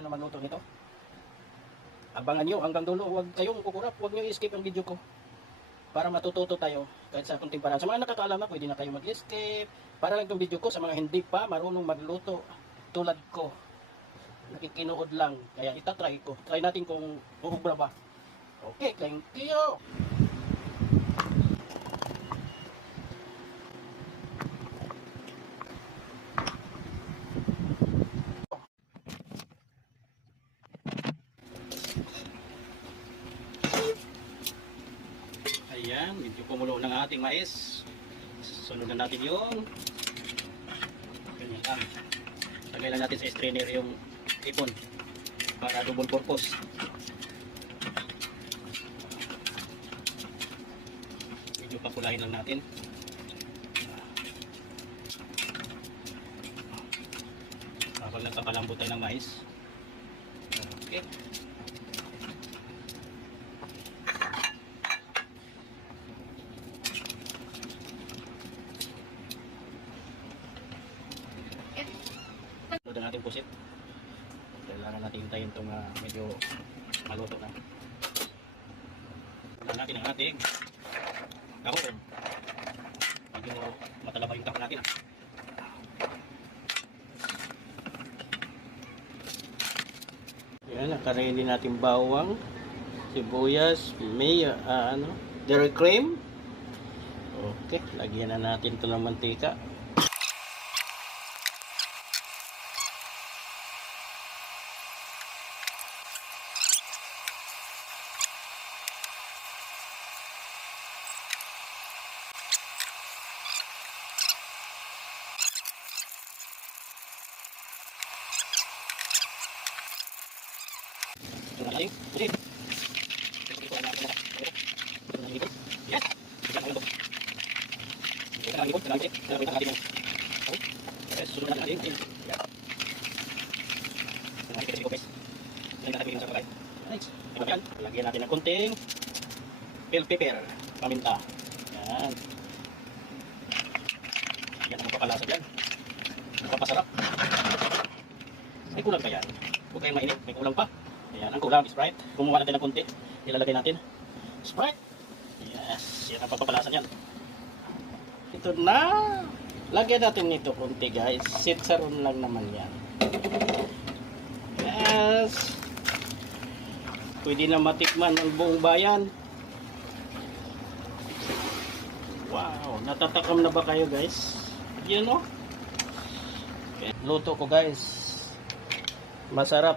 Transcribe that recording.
paano magluto nito. Abangan nyo hanggang dulo. Huwag kayong kukurap. Huwag nyo i-skip ang video ko. Para matututo tayo kahit sa kunting paraan. Sa mga nakakaalam, pwede na kayo mag-skip. Para lang itong video ko sa mga hindi pa marunong magluto tulad ko. Nakikinood lang. Kaya itatry ko. Try natin kung uubra ba. Okay, thank you. Ayan, medyo kumulo ng ating mais. Sunod na natin yung ganyan lang. Lagay lang natin sa strainer yung ipon para double purpose. Medyo papulahin lang natin. Habang nagpapalambot tayo ng mais. Okay. Load natin pusit. Kailangan natin hintayin itong medyo maluto na. Load natin ang ating kahon. Medyo matalaba yung kahon natin. Yan, nakaready natin bawang, sibuyas, may dairy cream. Okay, lagyan na natin ito ng mantika. Yes. Lagyan natin ng konting bell pepper, paminta. Yan. Yan ang magpapalasa dyan. Magpapasarap. May kulang pa yan. Huwag kayong mainit. May kulang pa. Ayan, ang kulang, Sprite. Kumuha natin ng konti. Ilalagay natin. Sprite. Yes, yan ang pagpapalasan yan. Ito na. Lagyan natin nito konti, guys. Sitsaron lang naman yan. Yes. Pwede na matikman ang buong bayan. Wow, natatakam na ba kayo, guys? Yan o. Okay. Luto ko, guys. Masarap.